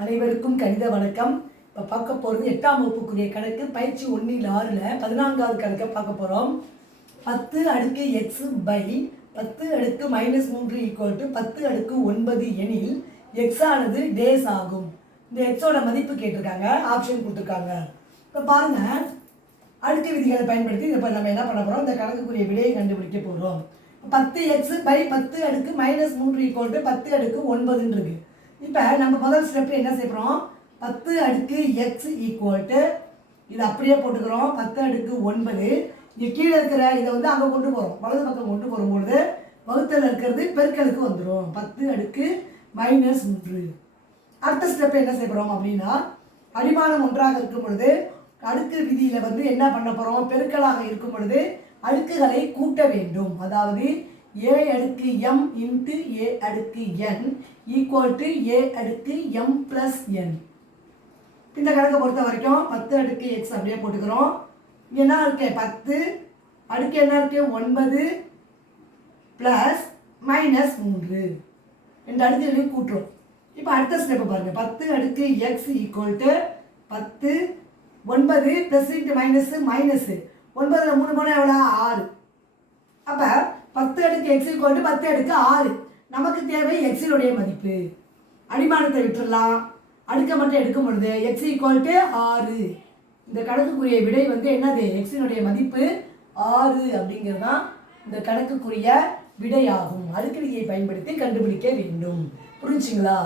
அனைவருக்கும் கணித வணக்கம். இப்போ பார்க்க போகிறது 8ஆம் வகுப்புக்குரிய கணக்கு பயிற்சி 1 6 14வது கணக்கை பார்க்க போகிறோம். 10 அடுக்கு x பை 10 அடுக்கு -3 ஈக்குவல் டு 10 அடுக்கு 9 எனில் x ஆனது டேஸ் ஆகும். இந்த எக்ஸோட மதிப்பு கேட்டிருக்காங்க, ஆப்ஷன் கொடுத்துருக்காங்க. இப்போ பாருங்கள், அடுக்கு விதிகளை பயன்படுத்தி இப்போ நம்ம என்ன பண்ண போகிறோம், இந்த கணக்குக்குரிய விடையை கண்டுபிடிக்க போகிறோம். 10x பை 10 அடுக்கு -3 ஈக்குவல் டு 10 அடுக்கு 9 இருக்கு. இப்போ நம்ம முதல் ஸ்டெப் என்ன செய்கிறோம், 10 அடுக்கு x ஈக்குவல் டு இதை அப்படியே போட்டுக்கிறோம் 10 அடுக்கு 9. இங்கே கீழே இருக்கிற இதை வந்து அங்கே கொண்டு போகிறோம், வலது பக்கம் கொண்டு போகும்பொழுது வகுத்தல் இருக்கிறது பெருக்கலுக்கு வந்துடும். 10 அடுக்கு -3. அடுத்த ஸ்டெப் என்ன செய்கிறோம் அப்படின்னா, அடிமானம் ஒன்றாக இருக்கும் பொழுது அடுக்கு விதியில் வந்து என்ன பண்ண போகிறோம், பெருக்கலாக இருக்கும் பொழுது அடுக்குகளை கூட்ட வேண்டும். அதாவது a அடுக்கு m இன்ட்டு a அடுக்கு n ஈக்குவல் டு a அடுக்கு m ப்ளஸ் n. இந்த கணக்கை பொறுத்த வரைக்கும் 10 அடுக்கு x அப்படியே போட்டுக்கிறோம். இங்கே என்ன இருக்கு, 10 அடுக்கு என்ன இருக்கு 9 ப்ளஸ் -3 இந்த அடுக்குகளையும் கூட்டுறோம். இப்போ அடுத்த ஸ்டெப்பை பாருங்கள், 10 அடுக்கு x equal to 10 9 plus into minus 9ல் 3 போனால் எவ்வளோ 6. அப்போ 10 அடுக்கு x ஈக்குவல் டு 10 அடுக்கு 6. நமக்கு தேவை எக்ஸினுடைய மதிப்பு. அடிமானத்தை விட்டுடலாம், அடுக்க மட்டும் எடுக்கும் பொழுது x ஈக்குவல் டு 6. இந்த கணக்குக்குரிய விடை வந்து என்னது, எக்ஸினுடைய மதிப்பு 6 அப்படிங்கிறது தான் இந்த கணக்குக்குரிய விடையாகும். அடுக்கு விதியை பயன்படுத்தி கண்டுபிடிக்க வேண்டும். புரிஞ்சுங்களா?